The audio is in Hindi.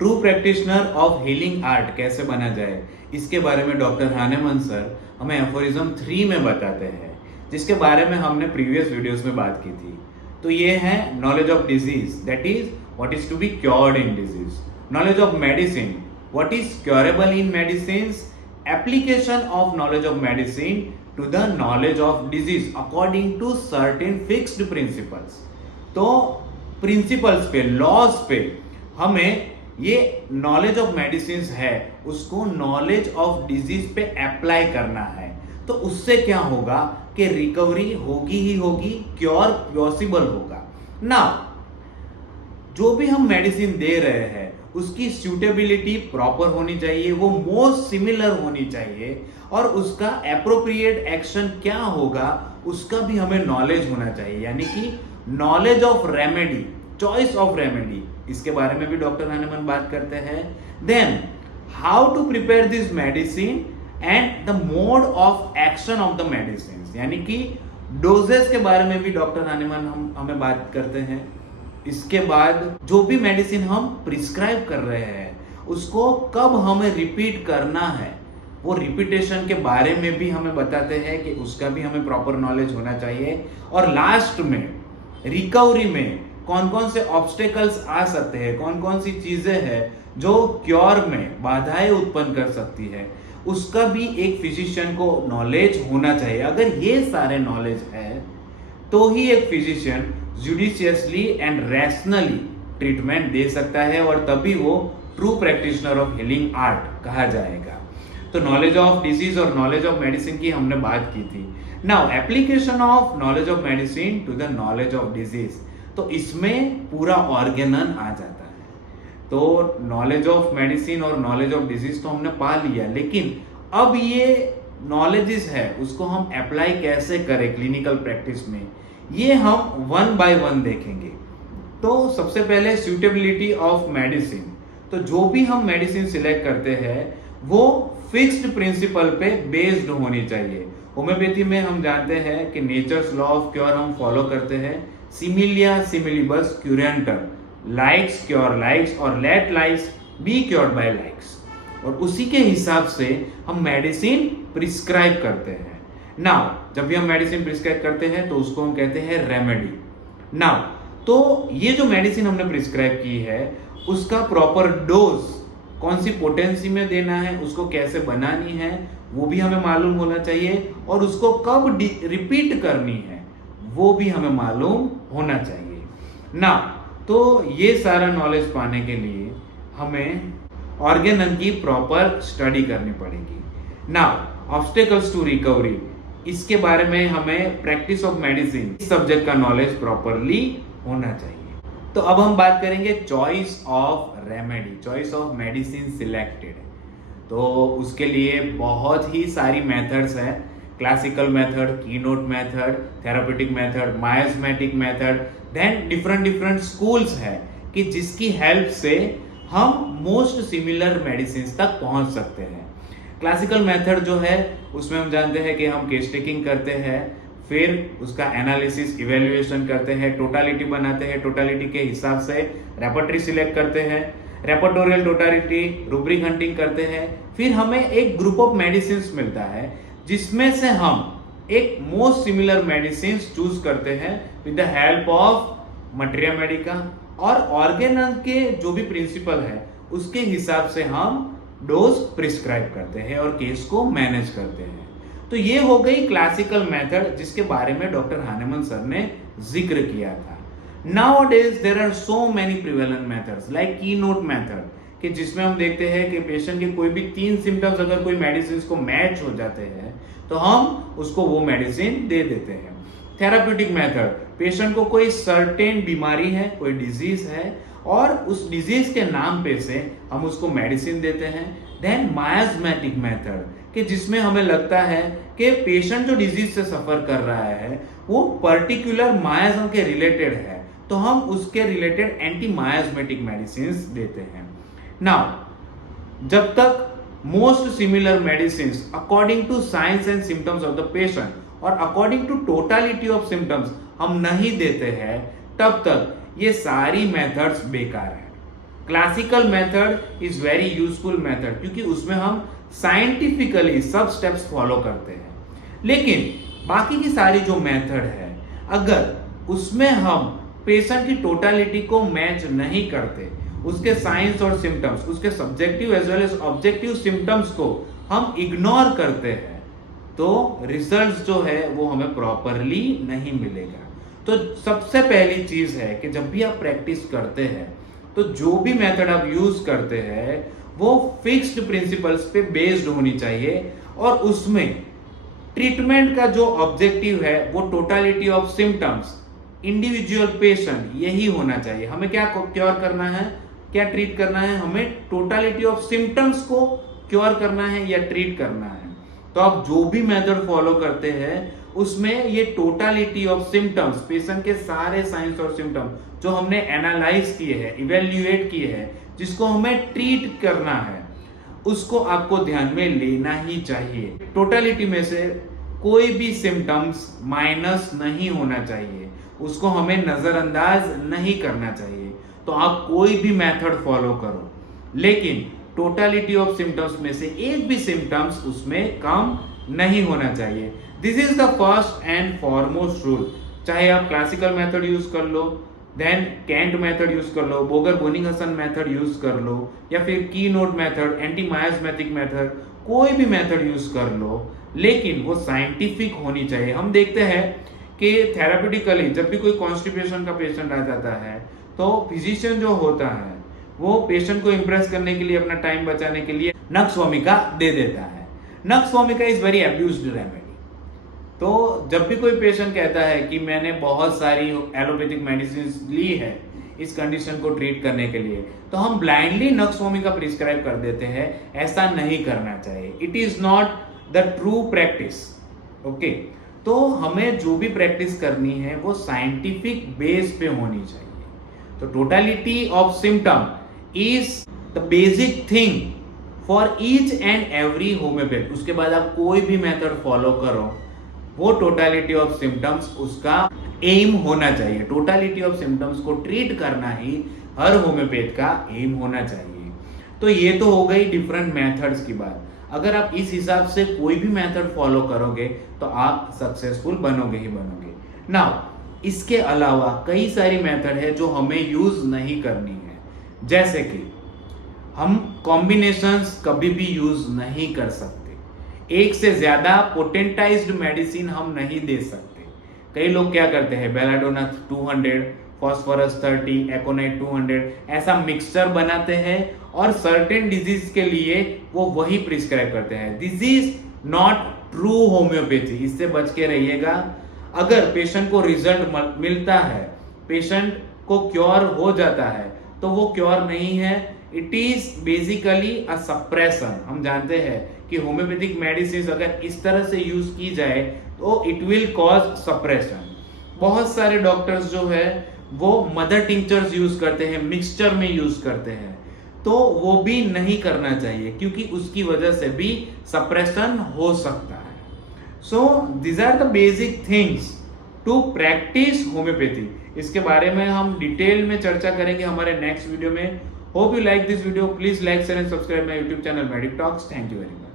True practitioner of healing art कैसे बना जाए, इसके बारे में डॉक्टर हानेमन सर हमें एफोरिज्म 3 में बताते हैं, जिसके बारे में हमने प्रीवियस वीडियोस में बात की थी। तो ये है knowledge of disease, that is what is to be cured in disease. Knowledge of medicine, what is curable in medicine. Application of knowledge of medicine to the knowledge of disease according to certain fixed principles. तो प्रिंसिपल्स पे, लॉज पे हमें ये नॉलेज ऑफ मेडिसिन है उसको नॉलेज ऑफ डिजीज पे अप्लाई करना है। तो उससे क्या होगा कि रिकवरी होगी ही होगी, क्योर पॉसिबल होगा ना। जो भी हम मेडिसिन दे रहे हैं उसकी सूटेबिलिटी प्रॉपर होनी चाहिए, वो मोस्ट सिमिलर होनी चाहिए, और उसका एप्रोप्रिएट एक्शन क्या होगा उसका भी हमें नॉलेज होना चाहिए, यानी कि knowledge of remedy, choice of remedy, इसके बारे में भी डॉक्टर हानेमन बात करते हैं। Then how to prepare this medicine and the mode of action of the medicine, यानी कि डोजेस के बारे में भी डॉक्टर हानेमन हमें बात करते हैं। इसके बाद जो भी मेडिसिन हम प्रिस्क्राइब कर रहे हैं उसको कब हमें रिपीट करना है, वो रिपीटेशन के बारे में भी हमें बताते हैं कि उसका भी हमें प्रॉपर नॉलेज होना चाहिए। और लास्ट में रिकवरी में कौन कौन से ऑब्स्टेकल्स आ सकते हैं, कौन कौन सी चीजें हैं जो क्योर में बाधाएं उत्पन्न कर सकती है, उसका भी एक फिजिशियन को नॉलेज होना चाहिए। अगर ये सारे नॉलेज है तो ही एक physician judiciously and rationally treatment दे सकता है, और तभी वो true practitioner of healing art कहा जाएगा। तो नॉलेज ऑफ डिजीज और नॉलेज ऑफ मेडिसिन की हमने बात की थी। Now application of knowledge of medicine to the knowledge of disease, तो इसमें पूरा ऑर्गेनन आ जाता है। तो नॉलेज ऑफ मेडिसिन और नॉलेज ऑफ डिजीज तो हमने पा लिया, लेकिन अब ये नॉलेजेस है उसको हम अप्लाई कैसे करें क्लिनिकल प्रैक्टिस में, ये हम वन बाय वन देखेंगे। तो सबसे पहले सूटेबिलिटी ऑफ मेडिसिन, तो जो भी हम मेडिसिन सिलेक्ट करते हैं वो फिक्स्ड प्रिंसिपल पे बेस्ड होनी चाहिए। होम्योपैथी में हम जानते हैं कि नेचर्स लॉ ऑफ क्योर हम फॉलो करते हैं, सिमिलिया सिमिलिबस क्यूरेंटर, लाइक्स क्योर लाइक्स और let likes be cured by likes, और उसी के हिसाब से हम मेडिसिन प्रिस्क्राइब करते हैं। नाउ जब भी हम मेडिसिन प्रिस्क्राइब करते हैं तो उसको हम कहते हैं रेमेडी। नाउ तो ये जो मेडिसिन हमने प्रिस्क्राइब की है उसका प्रॉपर डोज कौन सी पोटेंसी में देना है, उसको कैसे बनानी है वो भी हमें मालूम होना चाहिए, और उसको कब रिपीट करनी है वो भी हमें मालूम होना चाहिए ना। तो ये सारा नॉलेज पाने के लिए हमें ऑर्गेनन की प्रॉपर स्टडी करनी पड़ेगी। नाउ ऑब्स्टेकल्स टू रिकवरी, इसके बारे में हमें प्रैक्टिस ऑफ मेडिसिन इस सब्जेक्ट का नॉलेज प्रॉपरली होना चाहिए। तो अब हम बात करेंगे choice of remedy, choice of medicine selected. तो उसके लिए बहुत ही सारी मेथड्स हैं, classical method, keynote method, therapeutic method, miasmatic method, then different schools है कि जिसकी हेल्प से हम मोस्ट सिमिलर मेडिसिन तक पहुंच सकते हैं। क्लासिकल मेथड जो है उसमें हम जानते हैं कि हम केस टेकिंग करते हैं, फिर उसका एनालिसिस इवेल्युएशन करते हैं, टोटालिटी बनाते हैं, टोटालिटी के हिसाब से रेपर्टरी सिलेक्ट करते हैं, रेपर्टोरियल टोटालिटी, रूब्रिक हंटिंग करते हैं, फिर हमें एक ग्रुप ऑफ मेडिसिन मिलता है जिसमें से हम एक मोस्ट सिमिलर मेडिसिन चूज करते हैं with the help of materia Medica, और ऑर्गेनन के जो भी प्रिंसिपल है उसके हिसाब से हम डोज प्रिस्क्राइब करते हैं और केस को मैनेज करते हैं। तो ये हो गई क्लासिकल मेथड जिसके बारे में डॉक्टर हानेमन सर ने जिक्र किया था। Nowadays there are so many prevalent methods like keynote method, कि जिसमें हम देखते हैं कि पेशेंट के कोई भी 3 सिम्टम्स अगर कोई मेडिसिन को मैच हो जाते हैं तो हम उसको वो मेडिसिन दे देते हैं। थेराप्यूटिक मेथड, पेशेंट को कोई सर्टेन बीमारी है, कोई डिजीज है, और उस डिजीज के नाम पे से हम उसको मेडिसिन देते हैं। देन मायोस्मेटिक मेथड, कि जिसमें हमें लगता है कि पेशेंट जो डिजीज से सफर कर रहा है वो पर्टिकुलर मायाज्म के रिलेटेड है, तो हम उसके रिलेटेड एंटी मायोस्मेटिक मेडिसिन देते हैं। नाउ जब तक most similar medicine according to science and symptoms of the patient और according to totality of symptoms हम नहीं देते हैं, तब तक ये सारी मेथड्स बेकार है। Classical method is very useful method, क्योंकि उसमें हम साइंटिफिकली सब स्टेप्स फॉलो करते हैं। लेकिन बाकी की सारी जो मेथड है, अगर उसमें हम पेशेंट की टोटालिटी को मैच नहीं करते, उसके साइंस और सिम्टम्स, उसके subjective as well as objective symptoms को हम इग्नोर करते हैं, तो रिजल्ट जो है वो हमें प्रॉपरली नहीं मिलेगा। तो सबसे पहली चीज है कि जब भी आप प्रैक्टिस करते हैं तो जो भी मेथड आप यूज करते हैं वो फिक्स्ड प्रिंसिपल्स पे बेस्ड होनी चाहिए, और उसमें ट्रीटमेंट का जो ऑब्जेक्टिव है वो totality of symptoms, individual patient, यही होना चाहिए। हमें क्या क्योर करना है, क्या ट्रीट करना है? हमें टोटालिटी ऑफ सिम्टम्स को क्योर करना है या ट्रीट करना है। तो आप जो भी मेथड फॉलो करते हैं उसमें ये टोटालिटी ऑफ सिम्टम्स, पेशेंट के सारे साइंस और सिम्टम जो हमने एनालाइज किए हैं, इवेल्युएट किए हैं, जिसको हमें ट्रीट करना है, उसको आपको ध्यान में लेना ही चाहिए। टोटालिटी में से कोई भी सिम्टम्स माइनस नहीं होना चाहिए, उसको हमें नजरअंदाज नहीं करना चाहिए। तो आप कोई भी मेथड फॉलो करो, लेकिन टोटालिटी ऑफ सिम्टम्स में से एक भी सिम्टम्स उसमें कम नहीं होना चाहिए। This is the first and foremost rule. चाहे आप क्लासिकल मेथड यूज कर लो, देन कैंट मेथड यूज कर लो, बोगर बोनिंग-हसन मेथड यूज कर लो, या फिर की नोट मेथड, एंटी मायोस्मैटिक मेथड, कोई भी मेथड यूज कर लो, लेकिन वो साइंटिफिक होनी चाहिए। हम देखते हैं कि थेराप्यूटिकली जब भी कोई कॉन्स्टिपेशन का पेशेंट आ जाता है तो फिजिशियन जो होता है वो पेशेंट को इंप्रेस करने के लिए, अपना टाइम बचाने के लिए नक्स वोमिका दे देता है। Nux vomica is very abused remedy. तो जब भी कोई पेशेंट कहता है कि मैंने बहुत सारी एलोपैथिक मेडिसिन ली है इस कंडीशन को ट्रीट करने के लिए, तो हम ब्लाइंडली नक्स वोमिका प्रिस्क्राइब कर देते हैं। ऐसा नहीं करना चाहिए। It is not the true practice. Okay, तो हमें जो भी प्रैक्टिस करनी है वो साइंटिफिक बेस पे होनी चाहिए। तो totality of symptom is the basic thing for each and every homeopath. उसके बाद आप कोई भी मेथड फॉलो करो, वो टोटालिटी ऑफ सिम्टम्स उसका एम होना चाहिए। टोटालिटी ऑफ सिम्टम्स को ट्रीट करना ही हर होम्योपैथ का एम होना चाहिए। तो ये तो हो गई डिफरेंट मेथड्स की बात। अगर आप इस हिसाब से कोई भी मेथड फॉलो करोगे तो आप सक्सेसफुल बनोगे ही बनोगे। नाउ इसके अलावा कई सारी मेथड है जो हमें यूज नहीं करनी है, जैसे कि हम कॉम्बिनेशंस कभी भी यूज नहीं कर सकते। एक से ज्यादा पोटेंटाइज्ड मेडिसिन हम नहीं दे सकते। कई लोग क्या करते हैं, बेलाडोना 200, फॉस्फोरस 30, एकोनाइट 200, ऐसा मिक्सचर बनाते हैं और सर्टेन डिजीज के लिए वो वही प्रिस्क्राइब करते हैं। This is not true homeopathy. इससे बच के रहिएगा। अगर पेशेंट को रिजल्ट मिलता है, पेशेंट को क्योर हो जाता है, तो वो क्योर नहीं है, it is basically a suppression. हम जानते हैं कि होम्योपैथिक मेडिसिन अगर इस तरह से यूज की जाए तो इट विल कॉज सप्रेशन। बहुत सारे डॉक्टर्स जो है वो मदर टिंक्चर्स यूज करते हैं, मिक्सचर में यूज करते हैं, तो वो भी नहीं करना चाहिए, क्योंकि उसकी वजह से भी सप्रेशन हो सकता है। So this are the basic things to practice homeopathy. इसके बारे में हम डिटेल में चर्चा करेंगे हमारे नेक्स्ट वीडियो में। Hope you like this video. Please like, share and subscribe my YouTube channel Medic Talks. Thank you very much.